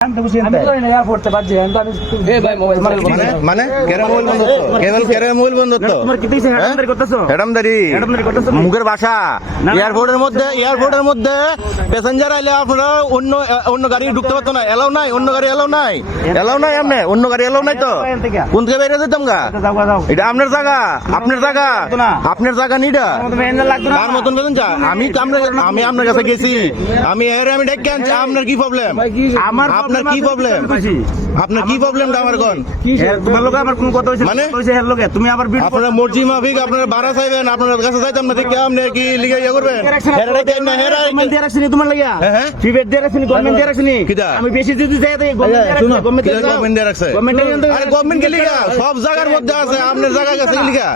মানে মানে হ্যাঁ? মুখের ভাষা না। এয়ারপোর্টের মধ্যে এয়ারপোর্টের মধ্যে প্যাসেঞ্জার আইলে আপনারা অন্য অন্য গাড়ি ঢুকতে পারতো না। এলাও নাই অন্য গাড়ি এলাও নাই। এলাও নাই আপনি অন্য গাড়ি এলাও নাই তো? কোন থেকে বেরিয়ে যেতাম গা? যাও এটা আপনার জায়গা। আপনার জায়গা। আপনার জায়গা নিটা তার মতন বেতন চা আমি আমি আপনার কাছে গেছি। আমি এর আমি ডেকে আনছি। আপনার কি প্রবলেম আমার আপনার কি কইছি। আপনার কি প্রবলেমটা আমার কোন হ্যাঁ, তোমার লোকে আবার কোন কথা হইছে মানে? হইছে হের লোকে। তুমি আবার বিল আপনারা মর্জি মাফিক আপনারা ভাড়া চাইবেন আপনার কাছে চাইতাম না দেখে আপনি কি লিগে ইয়ে করবেন? হেরা ডেকে আইন না, হেরা গভর্নমেন্ট দিয়ে রাখছিনি তোমার লাগিয়া হ্যাঁ, হ্যাঁ। প্রিভেট দিয়ে রাখছিনি গভর্নমেন্ট দিয়ে রাখছিনি? আমি বেশি যদি যাই তাই গভর্নমেন্ট দিয়ে রাখছিনি গভর্নমেন্ট দিয়ে রাখছে? আরে গভর্নমেন্ট কে লিগা? সব জায়গার মধ্যে আছে আপনার জায়গা গেছে কি লিগা?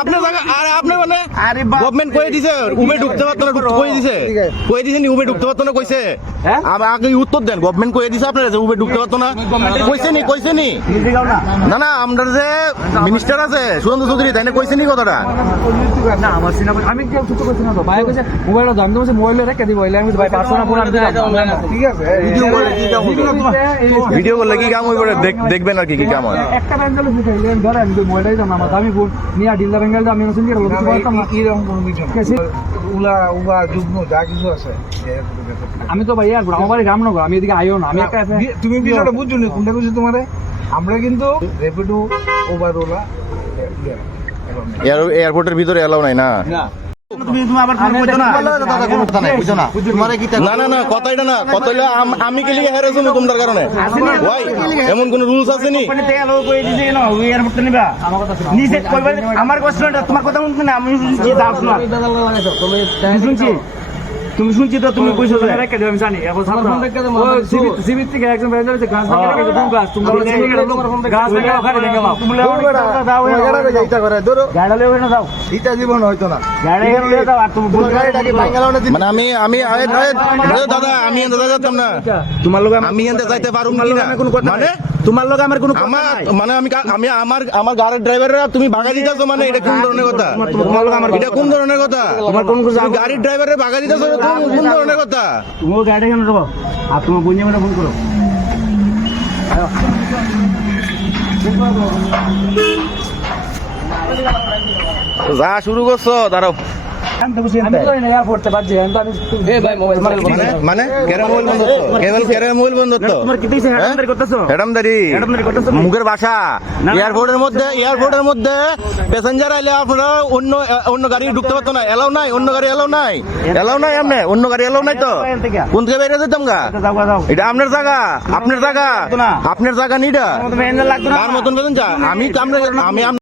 আপনার জায়গা আরে আপনি মানে আরে গভর্নমেন্ট কই দিছে উমে ঢুকতে পারতো না কই দিছে। কই দিছে নি উমে ঢুকতে পারতো না কইছে। হ্যাঁ? আবার আগে উত্তর দেন গভর্নমেন্ট কই দিছে আপনারা যে উমে ঢুকতে পারতো না। কইছে নি কইছে নি। না। না না আমরা যে মিনিস্টার আছে সুরেন্দ্র চৌধুরী তাই না কইছে নি কথাটা? না আমার সিনেমা আমি কেউ কিছু করছি না তো। ভাই কইছে মোবাইলটা দাম মোবাইলে রেখে দিব আমি ভাই না ফোন আর ঠিক আছে ভিডিও করলে কি কাম? ভিডিও করলে কি কাম হইবে? দেখ- দেখবেন আর কি কি কাম হয়। একটা ব্যাঙ্গালে শিখাইলেন ধরে মোবাইলটাই দাম আমার দামি ফোন নিয়ে ডিল্লা ব্যাঙ্গাল আমি মেশিন দিয়ে লোক বলতাম না এরকম কোনো কিছু না উলা উবা যুগ্ম যা কিছু আছে। আমি তো ভাইয়া আর আমার বাড়ি রামনগর আমি এদিকে আইও না আমি একটা তুমি বিষয়টা বুঝছ না? কোনটা বুঝছ তোমারে? আমরা কিন্তু রেপিডো ওভার ওলা এয়ারপোর্টের ভিতরে এলাও নাই না। তুমি তুমি আবার ফোন করছ না না না না না কথা আমি কি লিগে হেরে তুমি তোমার কারণে ভাই এমন কোন রুলস আছে নি আমার কথা তোমার কথা শুনছি না আমি শুনছি তুমি শুনছি তো তুমি কইছো যে রেখে দিও আমি জানি। এখন সারা সিবির থেকে একজন ব্যাঙ্গাল আছে গাছ রেখে দিও গাছ। তুমি বলে চিনি গেল গাছ। ভাঙা ওখানে ভেঙে দাও তুমি দাও গাড়ি লয়ে না দাও। ইটা জীবন হয়তো না। গাড়ি লয়ে দাও আর তুমি বলছো মানে আমি আমি আরে, আরে, আরে দাদা আমি এনতে যাইতাম না তোমার লগে আমি এনতে যাইতে পারুম না? কোনো কথা মানে তোমার লগে আমার কোনো আমার মানে আমি আমি আমার আমার গাড়ির ড্রাইভাররা তুমি ভাগা দিতেছো মানে এটা কোন ধরনের কথা? তোমার লগে আমার এটা কোন ধরনের কথা? তোমার কোন তুমি গাড়ির ড্রাইভারে ভাগা দিতেছো কোন ধরনের কথা? তুমি গাড়ি কেন রাখো আর তোমার বোনিয়া মানে ফোন করো। যা শুরু করছ দাঁড়াও। মানে মানে হ্যাঁ? মুখের ভাষা। না। এয়ারপোর্টের মধ্যে এয়ারপোর্টের মধ্যে প্যাসেঞ্জার আইলে আপনারা অন্য অন্য গাড়ি ঢুকতে পারতো না। এলাও নাই অন্য গাড়ি এলাও নাই। এলাও নাই আপনি অন্য গাড়ি এলাও নাই তো? কোন থেকে বেরিয়ে যেতাম গা? যাও এটা আপনার জায়গা আপনার জায়গা। আপনার জায়গা নিটা তার মতন বেতন চা আমি আমি